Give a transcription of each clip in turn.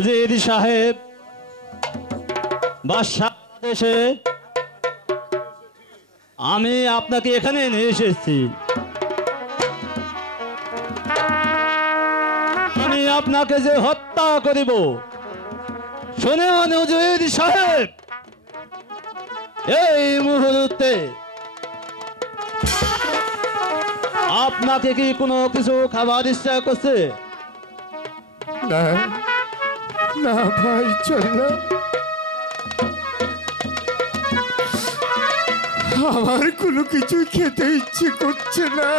উজির সাহেব বাদশাহ আদেশে আমি আপনাকে এখানে নিয়ে এসেছি। আমি আপনাকে যে হত্যা করিব শুনেন উজির সাহেব, এই মুহূর্তে আপনাকে কি কোনো কিছু খাবার ইচ্ছা করছে? না না ভাই চল্লা, আমার কোনো কিছু খেতে ইচ্ছে করছে না।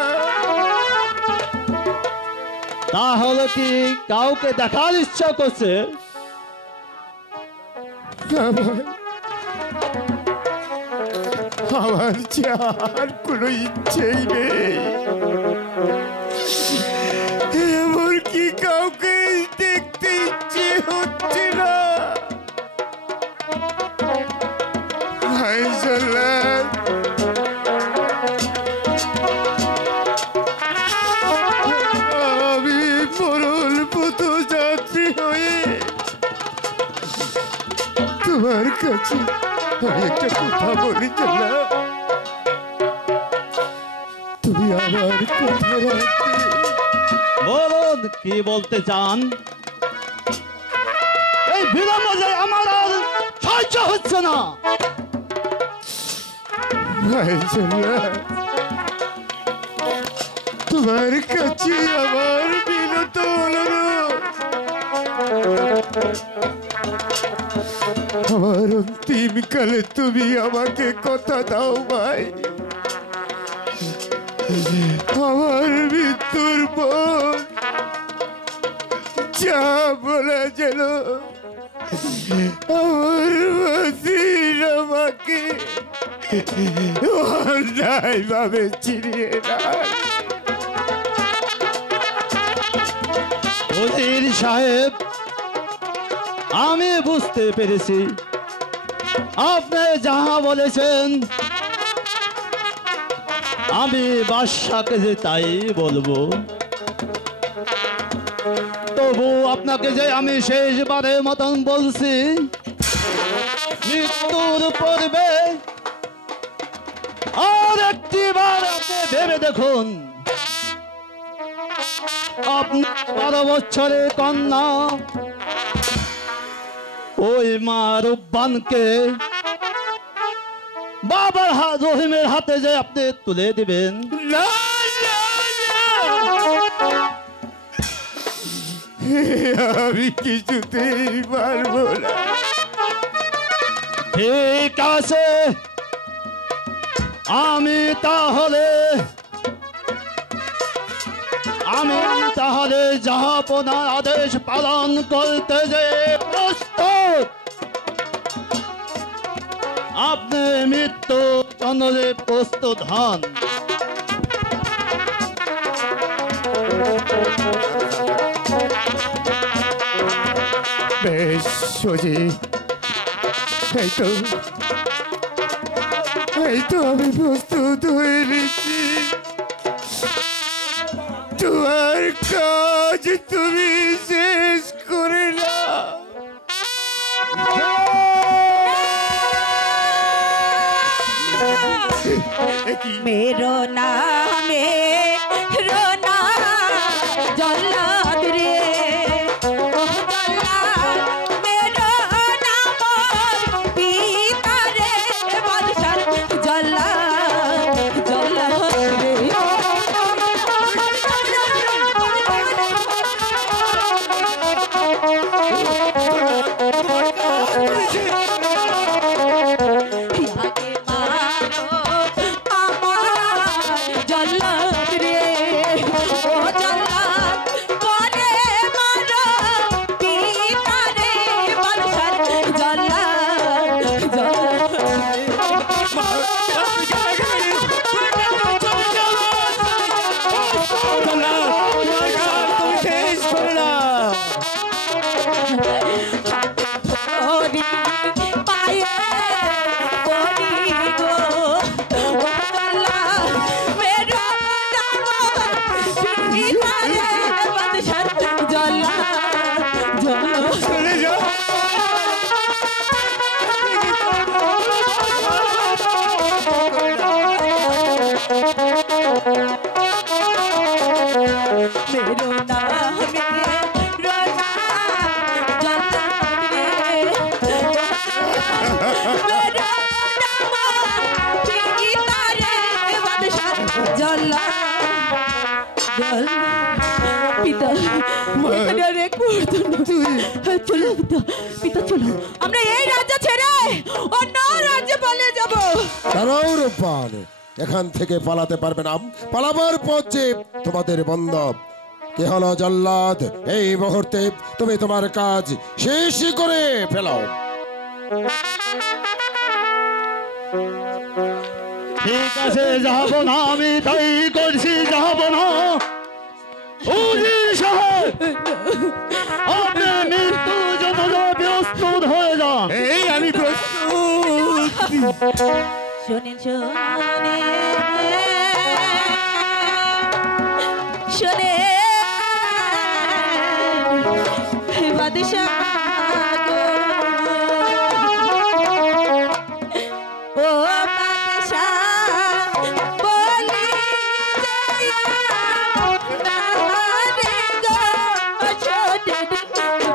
তাহলে কি কাউকে দেখার ইচ্ছা করছে? না ভাই, আমার যে আর কোনো ইচ্ছেই নেই, এমনকি কাউকে দেখতে ইচ্ছে হচ্ছে না। ভাই চল্লাদ, আমি মরল পথযাত্রী হয়ে তোমার কাছে আমি একটা কথা বলি চল্লাদ, তুমি আমার কথা রাখবে? বলুন কি বলতে চান? এই বিলম্ব যে আমার আর সহ্য হচ্ছে না। ভাই চল্লাদ, তোমার কাছে আমার বিনত অনুরোধ, আমার অন্তিম কালে তুমি আমাকে কথা দাও ভাই, আমার মৃত্যুর পর যা বলা যেন আমার মসির আমাকে অন্যায় ভাবে চিনিয়ে নেয়। উজির সাহেব, আমি বুঝতে পেরেছি আপনি যাহা বলেছেন আমি বাদশাকে যে তাই বলবো। তবু আপনাকে যে আমি শেষবারের মতন বলছি, মৃত্যুর পূর্বে আর একটি বার আপনি ভেবে দেখুন, আপনার 12 বছরের কন্যা ওই মা রূপবানকে বাবার রহিমের হাতে যে আপনি তুলে দিবেন। না না না, আমি কিছুতেই পারবো না। ঠিক আছে, আমি তাহলে জাহাপনার আদেশ পালন করতে যে প্রস্তুত। আপনি মৃত্যু চন্দ্রে প্রস্তুত হন। বেশ সুজি, এই তো আমি প্রস্তুত হয়ে নিচ্ছি। তোমার কাজ তুমি শেষ করে না। मेरो नामे रोना जल्लाद रे, ओ जल्लाद मेरो नाम पिता रे बादशाह जल्लाद जल्लाद रे। जल्लाद रे, ओ जल्लाद करे मेरा नाम पिता रे बादशाह जल्ला পিতা এখানে আর এক মুহূর্ত না। চলো পিতা, পিতা চলো, আমরা এই রাজ্য ছেড়ে অন্য রাজ্যে পালিয়ে যাব। দাঁড়াও রূপবান, এখান থেকে পালাতে পারবে না। পালাবার পথ যে তোমাদের বন্ধ। কে হলো জল্লাদ? এই মুহূর্তে তুমি তোমার কাজ শেষ করে ফেলো। ঠিক আছে, যাবো না, আমি তাই করছি, যাবো না। উজির সাহেব, আপনি মৃত্যুর জন্য প্রস্তুত হয়ে যান। এই আমি শোনেন শোনে শোনে বাদশাহ গো, ও বাদশাহ বলি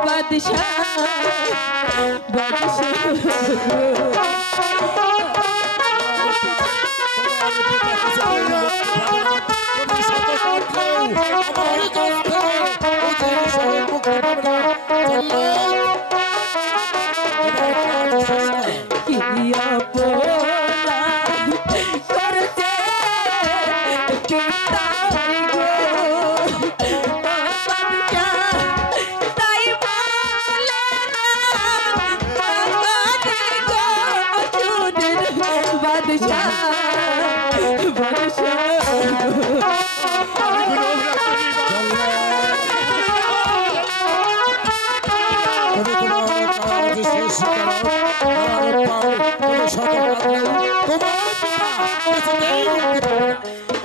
বাদশাহ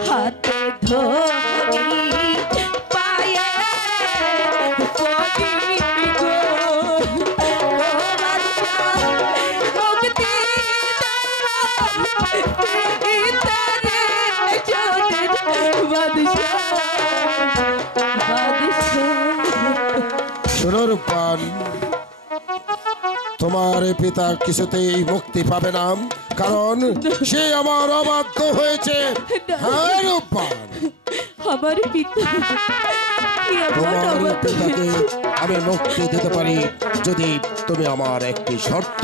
হাতে ধরি পায়ে পড়ি গো, মুক্তি শোনো রূপবান, তোমার পিতা কিছুতেই মুক্তি পাবে না, কারণ সে আমার অবাধ্য হয়েছে। হ্যাঁ রূপবান, আমার পিতা তোমার পিতাকে আমি মুক্তি দিতে পারি যদি তুমি আমার একটি শর্ত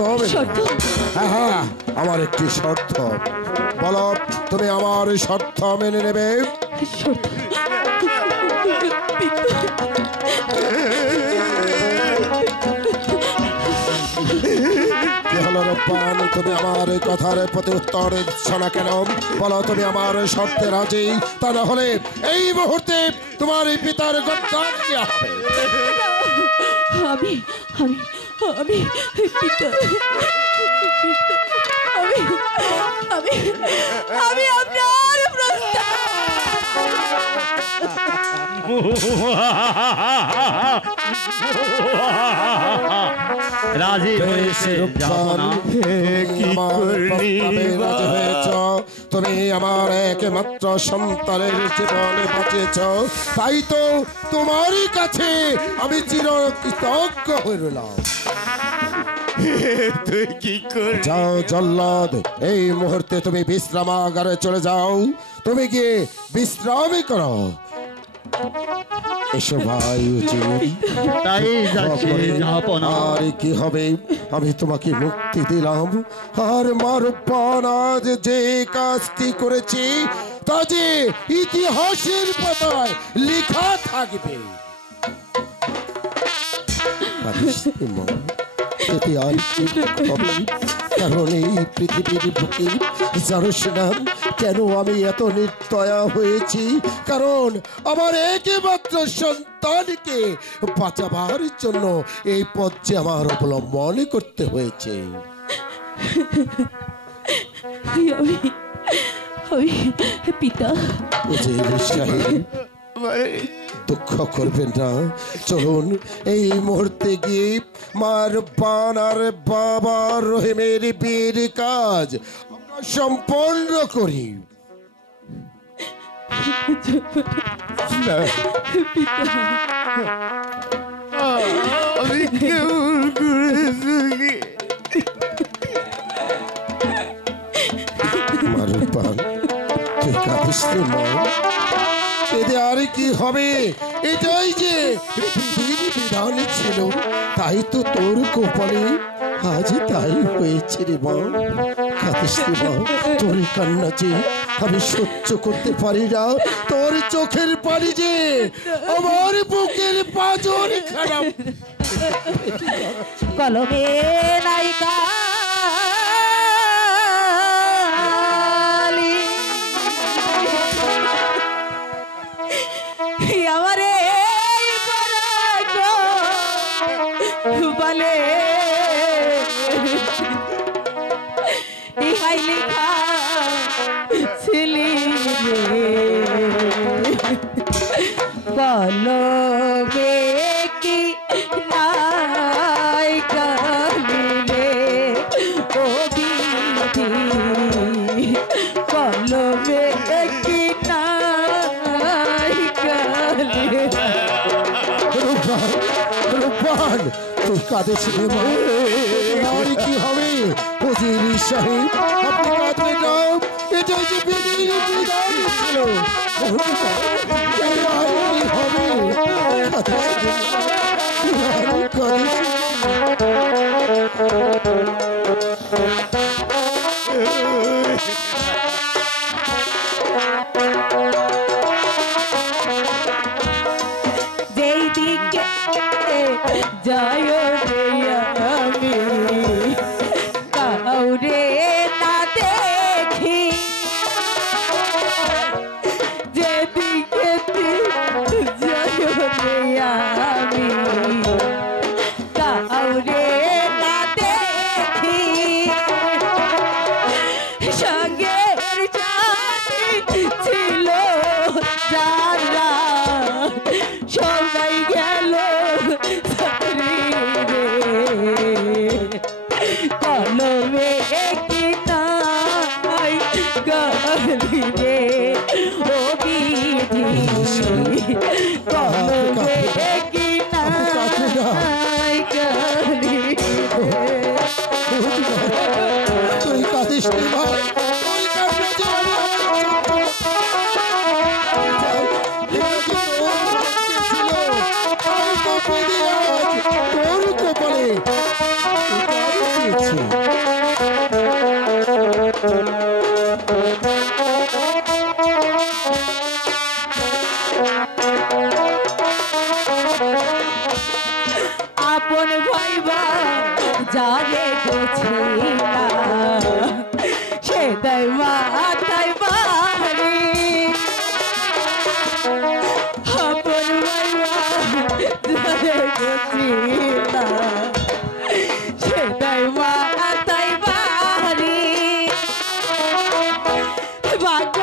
হ্যাঁ হ্যাঁ আমার একটি শর্ত বলো। তুমি আমার শর্ত মেনে নেবে? তুমি আমার কথার প্রতি উত্তর দিচ্ছ না কেন? বলো তুমি আমার শর্তে রাজি, তা না হলে এই মুহূর্তে তোমার এই পিতার গদ্দান দেওয়া হবে। আমি আমি আমি পিতা, আমি আমি আমি আপনার রাজি হয়েছে, তুমি আমার একমাত্র সন্তানের জীবনে বাঁচিয়েছ, তাই তো তোমারই কাছে আমি চিরকৃতজ্ঞ হয়ে রইলাম। তুই কি করবি? যাও জল্লাদ, এই মুহূর্তে তুমি বিশ্রামাগারে চলে যাও, তুমি গিয়ে বিশ্রামই করো। এসো ভাই তাই যাচ্ছি, যাবো না। আর কি হবে? আমি তোমাকে মুক্তি দিলাম, আর মারুপান আজ যে কাজটি করেছি তা যে ইতিহাসের পাতায় লেখা থাকবে। কারণ এই পৃথিবীর বুকে জানোস না কেন আমি এত নির্দয়া হয়েছি? কারণ আমার একমাত্র সন্তানকে বাঁচাবার জন্য এই পথ যে আমার অবলম্বন করতে হয়েছে। পিতা দুঃখ করবেন না, চলুন এই মুহূর্তে গিয়ে মার বান আর বাবা রহিমের বিয়ের কাজ আমরা সম্পন্ন করি। আমি কেমন করে রূপান, তুই কাঁদিস রে মা। এতে আর কি হবে? এটাই যে পৃথিবীর বিধান ছিল, তাই তো তোর কপালে আজ তাই হয়েছে রে মা। কাঁদিস রে মা, তোর কান্না যে আমি সহ্য করতে পারি না। তোর চোখের পানি যে আমার বুকের পাঁজর খারাপ। কলমে নায়িকা আমারে বলে ইহাই লেখা ছিলি কলমে কি নাই কালিলে ও বিধি কলমে কি নাই কালিলে। রূপান, তুই কাঁদিস রে মা। আর কি হবে উজির সাহেব? আপনি কাঁদবেন না, এটাই যে বিধির বিধান ছিল। আর কি হবে? কাঁদিস রে মা, আর কাঁদিস যেই দিকে যায় রে আমি কাউরে না দেখি, যেদিকে যায় রে আমি কাউরে না দেখি, সঙ্গের সাথী ছিল যারা সবাই গেল কলমে কি নাই গালি রে ও বিধি কলমে কি নাই গালি তুই কাঁদিস রে মা। তুই কাঁদলে যে আমি তোর কপালে আপন ভাইবা যারে গেছিলা সে দেয় মাথায় বাড়ি, আপন ভাইবা যারে গেছিলা সে দেয় মাথায় বাড়ি, ভাগ্য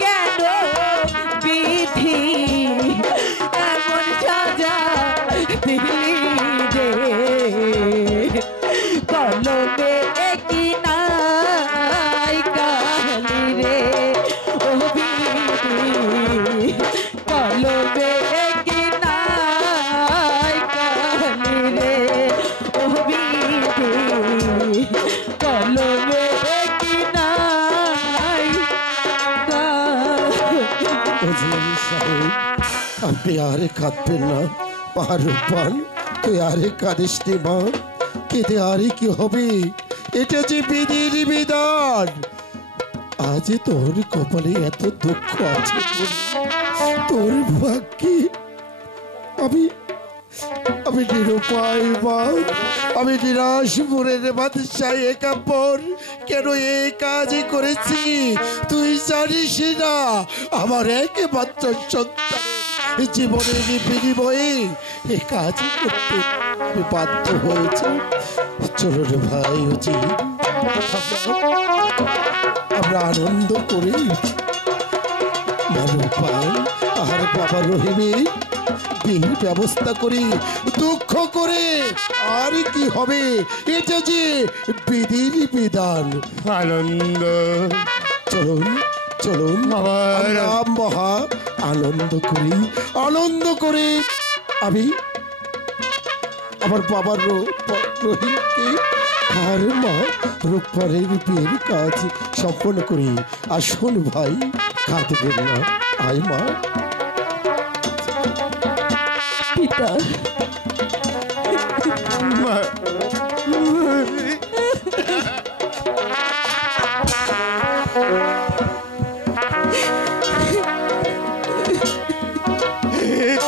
কেন বিধি এমন সাজা দিলি রে কলমে কি নাই কালি রে ও বিধি কলমে কি নাই কালি রে ও বিধি কলমে কি নাই উজির সাহেব, আপনি আরে কাঁদবেন না। রূপান, তুই আরে কাঁদিস রে মা। কেঁদে আরে কি হবে? এটা যে বিধির বিধান। আজ তোর কপালে এত দুঃখ আছে বলে তোর ভাগ্যে আমি আমি নিরুপায় মা। আমি নিরাশপুরের বাদশাহ একাম্বর কেন এই কাজই করেছি তুই জানিস না? আমার একমাত্র সন্তান জীবনের বিনিময়ে এ কাজ করতে আমি বাধ্য হয়েছি। চলো রে ভাই উচি, আমরা আনন্দ করি। মানব পাই আর বাবা রহিমের বিয়ের ব্যবস্থা করি, দুঃখ করে আর কি হবে? এটা যে বিধির বিধান। আনন্দ চলুন চলুন আমরা মহা আনন্দ করি, আনন্দ করে আমি আমার বাবার রহিমকে আর মা রূপরের বিয়ের কাজ সম্পন্ন করি। আসুন ভাই, কাঁদবেন না। আয় মা। পিতা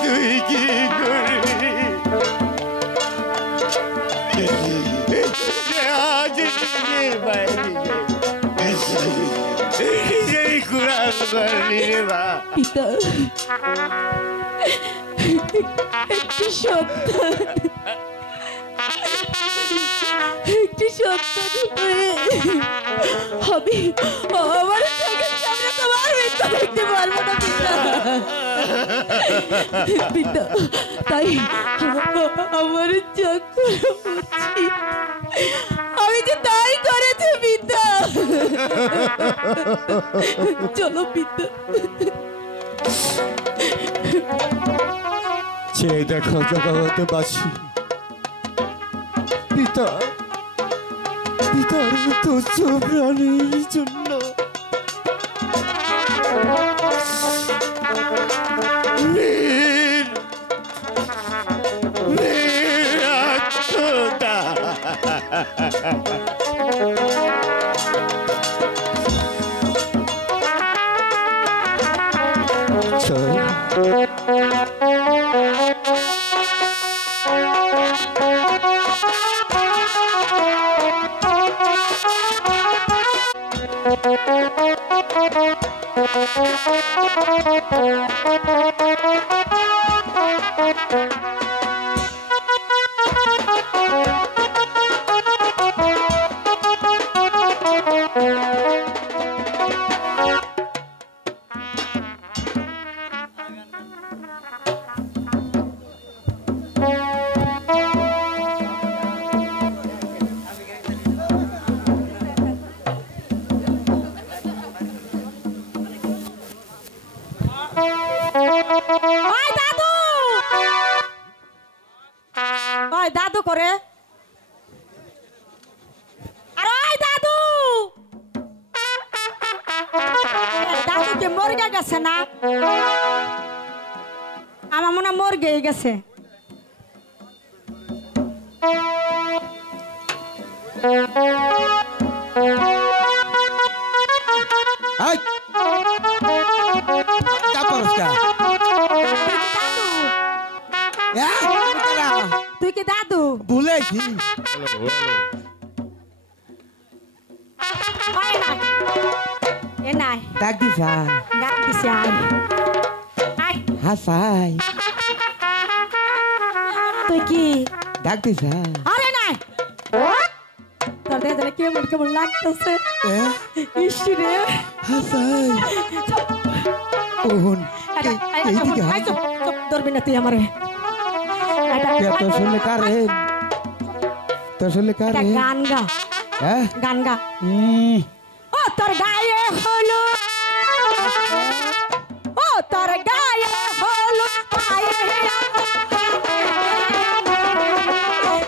তুই কি করবি? আজ নিজের বাইরে নিজেই কুড়াল করলি রে মা। পিতা একটি সন্তান হয়ে আমি আমার চোখের সামনে তোমার মৃত্যু দেখতে পারবো না পিতা। পিতা তাই আমার চোখ উচিত, আমি যে তাই করেছি পিতা। চলো পিতা। সে দেখো জগৎবাসী, পিতা পিতার তুচ্ছ প্রাণীর জন্য আত্মতা দাদু করে আর ওই দাদু দাদু কি মরে গেছে না? আমার মনে হয় মরে গেছে। তুই কি দাদু? ভুলেছি। এ নাই ডাক দিছা ডাক দিছে আয় হাসাই তুই কি ডাক দিছা আরে নাই তোর দেখে কেমন কেমন লাগতেছে ইসরে হাসাই ওহন এইদিকে ধরবি না তুই আমারে তোর শুনলে কারে তোর শুনলে কারে গান গা হ্যাঁ গান গা ও তোর গায়ে হলো ও তোর গায়ে হলো পায়ে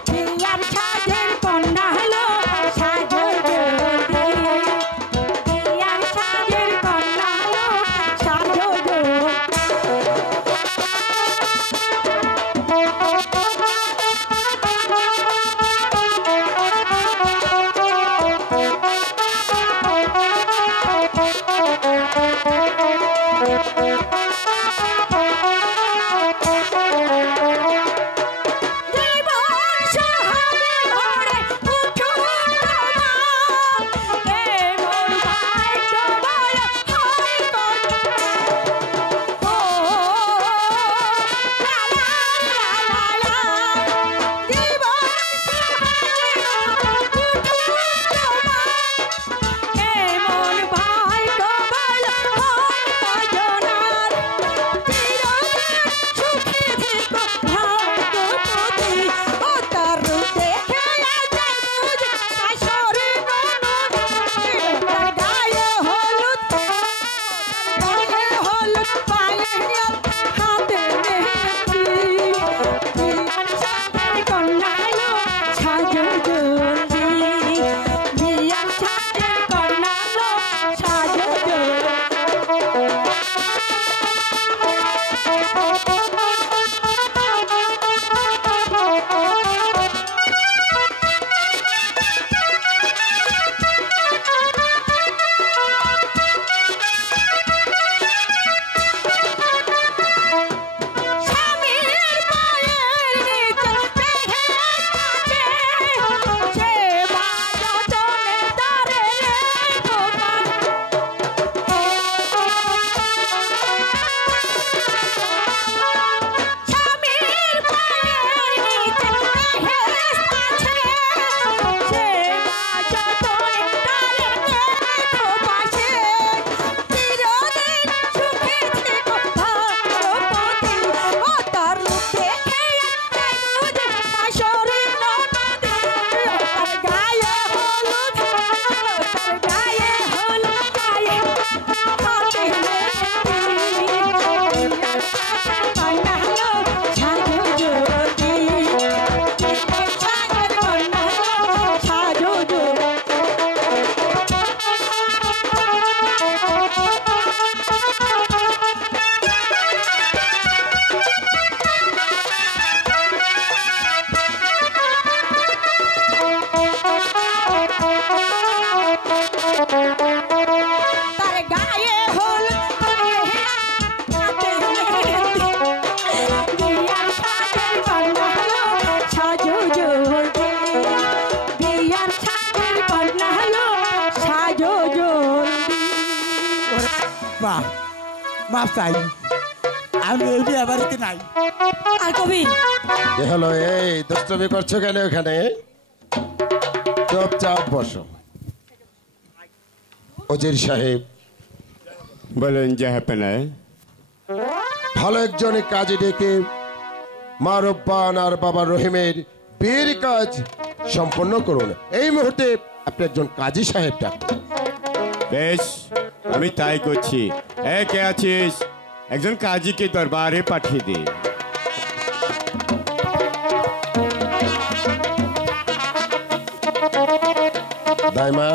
দিয়ার সাজের কন্যা হলো সাজর দিয়ার সাজের কন্যা হলো সাজর মা মাপ চাই, আমি এই বিয়ে বাড়িতে নাই। আর কবি এ হলো, এই দুষ্টমি করছো কেন এখানে? চুপচাপ বসো। ওজির সাহেব, বলেন জাহাপনা। ভালো একজন কাজে ডেকে মা রব্বান আর বাবা রহিমের বিয়ের কাজ সম্পন্ন করুন। এই মুহূর্তে আপনি একজন কাজী সাহেব ডাকুন। বেশ, আমি তাই করছি। কে আছিস? একজন কাজীকে দরবারে পাঠিয়ে দে। দাইমা,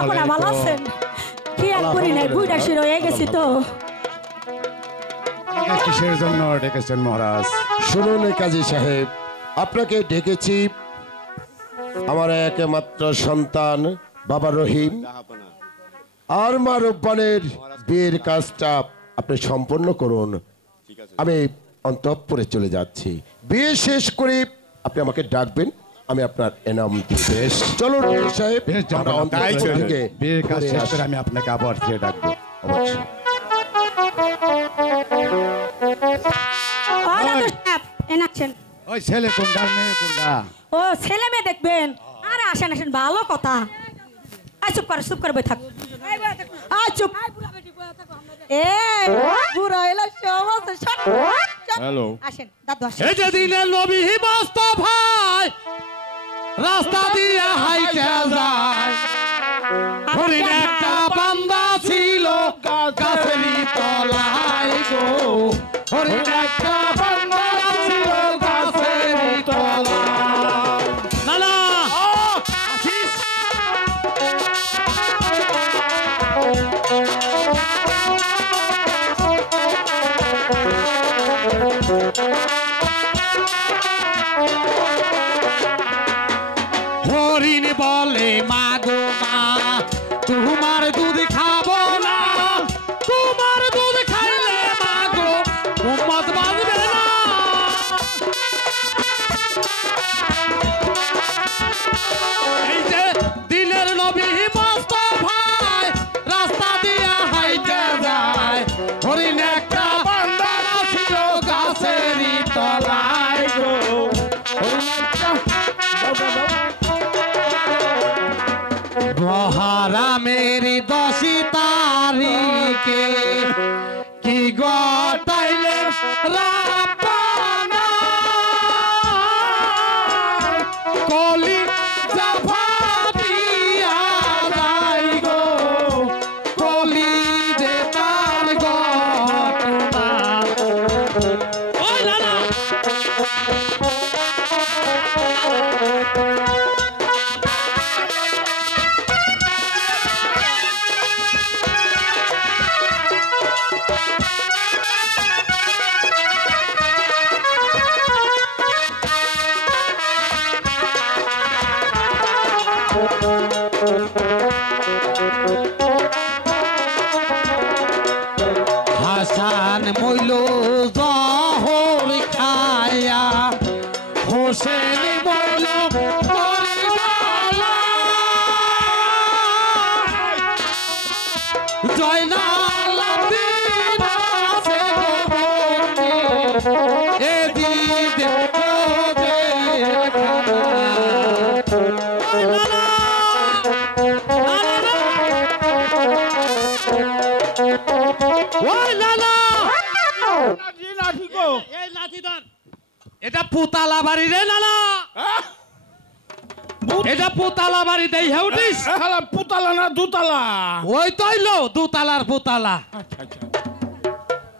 আপনারা ভালো আছেন? খেয়াল করি নাই, বুইড়া শির হয়ে গেছি তো। কিসের জন্য ডেকেছেন মহারাজ? শুনুন কাজী সাহেব, আপনাকে ডেকেছি আমার একমাত্র সন্তান বাবা রহিম আর মা রব্বানের বিয়ের কাজটা আপনি সম্পন্ন করুন। আমি অন্তঃপুরে চলে যাচ্ছি। বিয়ে শেষ করে আপনি আমাকে ডাকবেন, আমি আপনার এনাম দিব। চলুন সাহেব, আমরা অন্তঃপুর থেকে বিয়ের কাজ ঘুরে শেষ আসি। করে আমি আপনাকে আবার ফিরে ডাকবো। অবশ্যই। ও দাদু সাহেব, এনাচ্ছেন। ওই ছেলে কোনটা মেয়ে কোনটা? ও ছেলে মেয়ে দেখবেন। আরে আসেন আসেন, ভালো কথা। আয় চুপ করে বই থাক। আয় চুপ। এ বুড়া এলা সমাজ হ্যালো। আসেন দাদু আসেন। এই যে দিনের নবী বাস্তব ভাই রাস্তা দিয়ে হাইটা যায়, হরিণ একটা বান্দা ছিল গাছেরই তলায় গো, হরিণ একটা বান্দা ছিল গাছেরই তলায়। নানা আসিস? হরিণ বলে মা গো মা, তোমার দুধ খাবো না, তোমার দুধ খাইলে মা গো উম্মত বাঁচবে না। এই যে দিনের নবী মস্ত ভাই রাস্তা দিয়া হাইতে যায়, হরিণ একটা বান্দা ছিল গাছেরই তলায় গো, হরিণ একটা মহারামের 10 তারিখে কি গটাইলে রাপানা, কলি জাফাতিয়া যাই গো, কলি যে তার ঘটনা। ওই নানা হাসান মইল জহর খায়া, হোসেন মইল জয়নাল আব্দিন আছে গোবন্দে, এ দিদে কোদে খানা। এটা পুতালা বাড়ি রে নানা, এটা পুতালা বাড়ি দেই হেউটিস। পুতালা না দুতালা? ওই তইলো দুতালার পুতালা।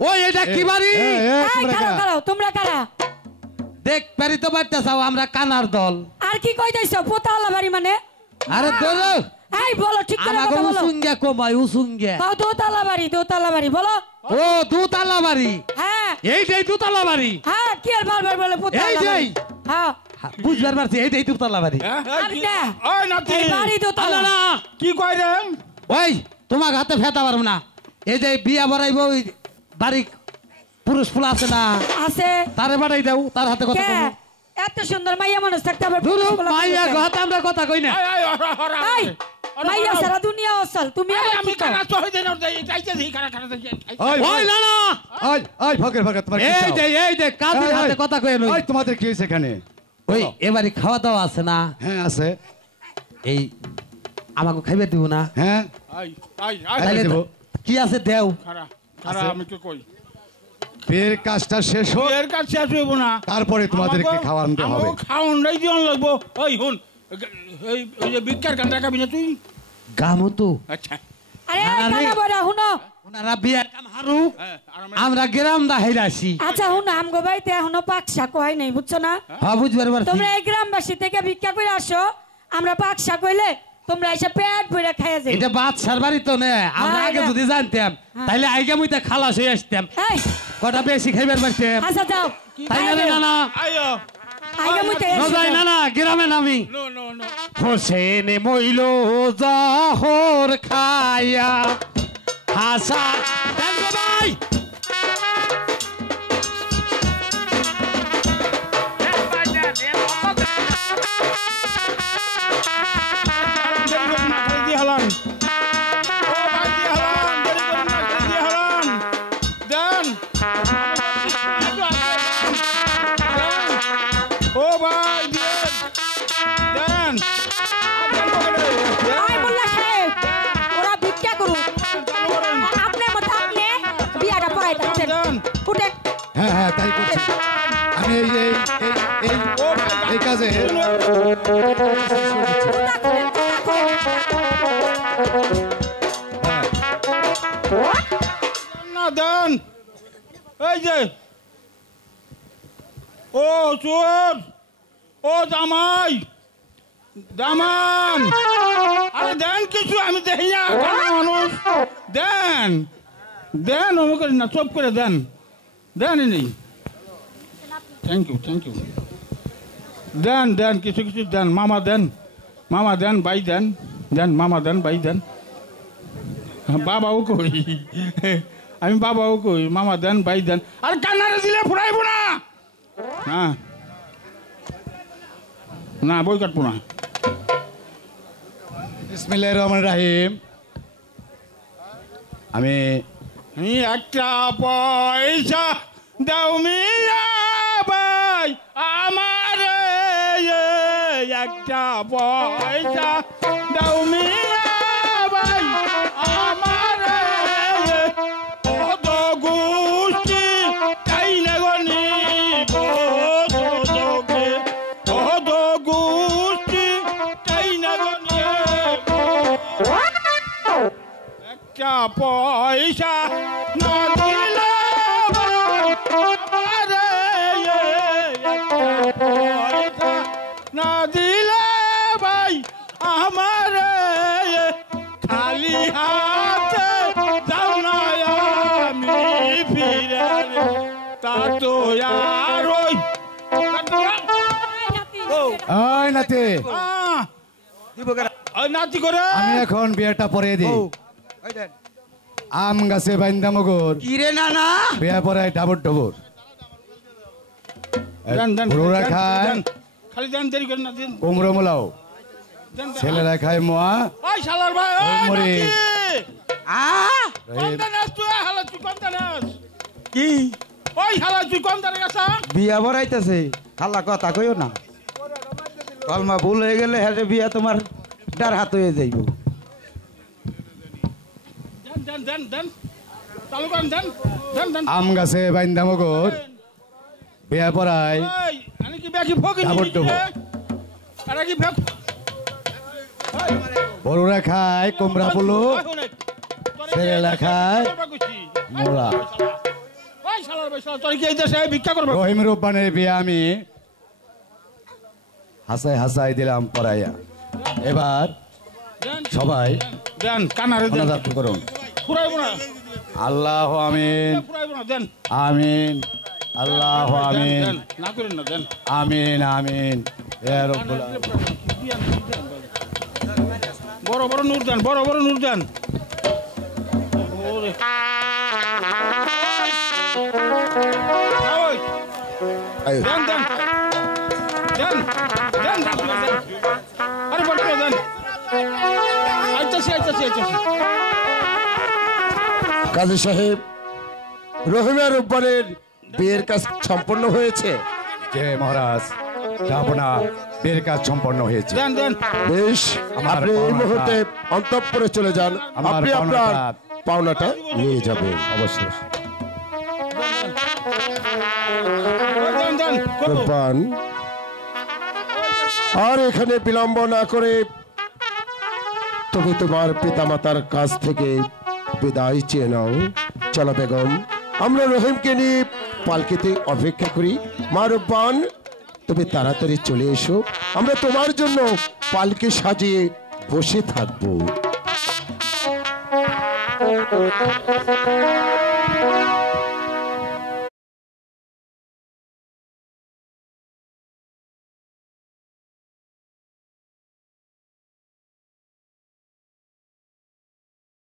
ওই এটা কি বাড়ি? এই খারাও তোমরা কারা? দেখ পারি তো বাড়তে চাও, আমরা কানার দল। আর কি কইতাইছো? পোতালা বাড়ি মানে? আরে ধরো এই বলো ঠিক করে আমাকে কথা বলো। উসুঙ্গা কমাই উসুঙ্গা। তাও দোতলা বাড়ি বলো। ও দুতালা বাড়ি, হ্যাঁ এইটাই দুতালা বাড়ি। হ্যাঁ কি আর বারবার বলে পোতালা এই বাড়ি? যেই। হ্যাঁ বুঝবার পারছি এইটাই দুতালা বাড়ি। আর না ওই নাতি, এই বাড়ি দোতলা। না কি কয় রে? ওই তোমার হাতে ফেতা পারবো না। এই যে বিয়া বাড়াইব ওই বাড়ি পুরুষ ফুল আছে না, আছে তারে বাড়াই দাও, তার হাতে কথা কে? কইবো। এত সুন্দর মাইয়া মানুষ থাকতে আবার ধুরু পুরুষ পোলা মাইয়া কইছে। কথা আমরা কথা কই না। এই মাইয়া সারা দুনিয়া অসল তুমি আমি খারাপ তো হই দেন যাইতে দেই খারাপ ওই না না ওই ফকের ফকের তোমার এই যে কাজের হাতে কথা কই নই ওই তোমাদের কি হইছে এখানে ওই এবারে খাওয়া দাওয়া আছে না হ্যাঁ আছে এই আমাকে খাইবে দিব না হ্যাঁ আই তাইলে দেব। কি আছে দেও খারাপ আমি কি কই বিয়ের কাজটা শেষ হোক এর কাছে শেষ হইব না তারপরে তোমাদেরকে খাওয়ানো হবে খাওন নাই দিন লাগবো ওই হুন ওই যে ভিক্ষার গান রাখাবি না তুই গামো তো আচ্ছা আরে আরে। কানা বড়া হুনো ওনারা বিয়ার কাম হারুক হ্যাঁ আর আমরা গ্রাম দা হেরাছি আচ্ছা হুনো আমগো বাড়িতে এখনো পাকশা কয় নাই বুঝছো না হ্যাঁ বুঝবার পারছি তোমরা এই গ্রামবাসী থেকে ভিক্ষা করে আসো আমরা পাকশা কইলে তোমরা এসে পেট ভরে খাইয়া যাই এটা বাদশার বাড়ি তো না আমরা হ্যাঁ, আগে এটা- যদি জানতাম তাইলে আইগা মুইতে খালাস হয়ে আসতাম এই কটা বেশি খাইবার পারতাম আচ্ছা যাও তাই না না না আইও আইগা মুইতে না যাই না না গ্রামে নামি নো হোসেনে মইল জহর খায়া হাসা দেখো ভাই দি হলান ও ভাই দি হলান দেরি করুন না দি হলান দেন ও ভাই দেন আই মোল্লা সাহেব ওরা ভিক্ষা করুন আপনার মত আপনি বিয়াটা পড়াইতে উঠেন উঠেন হ্যাঁ হ্যাঁ তাই করছি আমি এই এই এই এই কাজে না দেন এই যে ও চোর ও জামাই দামান আরে দেন কিছু আমি দেখি না মানুষ দেন দেন ও করেন না চুপ করে দেন দেন নেই থ্যাংক ইউ দেন দেন কিছু কিছু দেন মামা দেন ভাই দেন দেন মামা দেন ভাই দেন বাবাও কই আমি বাবাও কই মামা দেন ভাই দেন আর কান্নারে দিলে ফুরাইব না হ্যাঁ না বই কাটবো না বিসমিল্লাহির রহমানির রহিম আমি একটা পয়সা দাও মিয়া ভাই আমার একটা পয়সা দাও মিয়া ভাই আমার কত গোষ্ঠী তাই না গনি কত গোষ্ঠী তাই না গনি একটা পয়সা না দিলে আমারে একটা পয়সা না দিলে ভাই আমারে খালি হাতে যাও না আমি ফিরে তা তো আর ওই ওই নাতি নাতি করে আমি এখন বিয়েটা পরে দিই আম গাছে বাইন্দা মগর কিরে নানা বিয়া পরায় ডাবর ডবর বুড়োরা খায় খালি দেন দেরি করে না দেন কুমড়ো মোলাও ছেলেরা খায় মোয়া ওই শালার ভাই ওই মরে। নাতি আ কোন দানাস তুই হালা তুই কোন দানাস কি ওই হালা তুই কোন দানা গেছা বিয়া বড়াইতেছে খালা কথা কইও না কলমা ভুল হয়ে গেলে হ্যাঁ বিয়া তোমার ডার হাত হয়ে যাইব দেন দেন দেন চালু করেন দেন দেন দেন আম গাছে বাইন্দা মগর বিয়া পরায় ওই আমি কি বেকি ফকি ডাবর ডবর। আরে কি ফক বড়রা খায় কুমড়া পুলো ছেলেরা খায় মোলা ওই শালার ভাই শালা তোর কি এই দেশে ভিক্ষা করবে রহিম রব্বানের বিয়া আমি হাসাই হাসাই দিলাম পরাইয়া এবার দেন সবাই দেন কানারে দেন মোনাজাত করুন ফুরাইব না আল্লাহ আমিন ফুরাইব না দেন আমিন আল্লাহ আমিন দেন না করেন না দেন আমিন আমিন ইয়া রাব্বুল আলামিন। বড় বড় নূর দেন বড় বড় নূর দেন ওরে ওই আয়ো। দেন দেন দেন দেন দেন আরে বড় করে দেন যাইতেছি। কাজী সাহেব, রহিম আর রূপবানের বিয়ের কাজ সম্পন্ন হয়েছে। যে মহারাজ যাবনা বিয়ের কাজ সম্পন্ন হয়েছে। দেন দেন। বেশ, আমার আপনি এই পাওনাটা- মুহূর্তে অন্তঃপুরে চলে যান। আমার আপনি আপনার পাওনাটা- পাওনাটা নিয়ে যাবেন। অবশ্যই। দেন দেন। কত? রূপবান, আর এখানে বিলম্ব না করে তুমি তোমার পিতামাতার কাছ থেকে বিদায় চেয়ে নাও। চলো বেগম, আমরা রহিমকে নিয়ে পালকিতে অপেক্ষা করি। মা রূপবান, তুমি তাড়াতাড়ি চলে এসো, আমরা তোমার জন্য পালকি সাজিয়ে বসে থাকবো।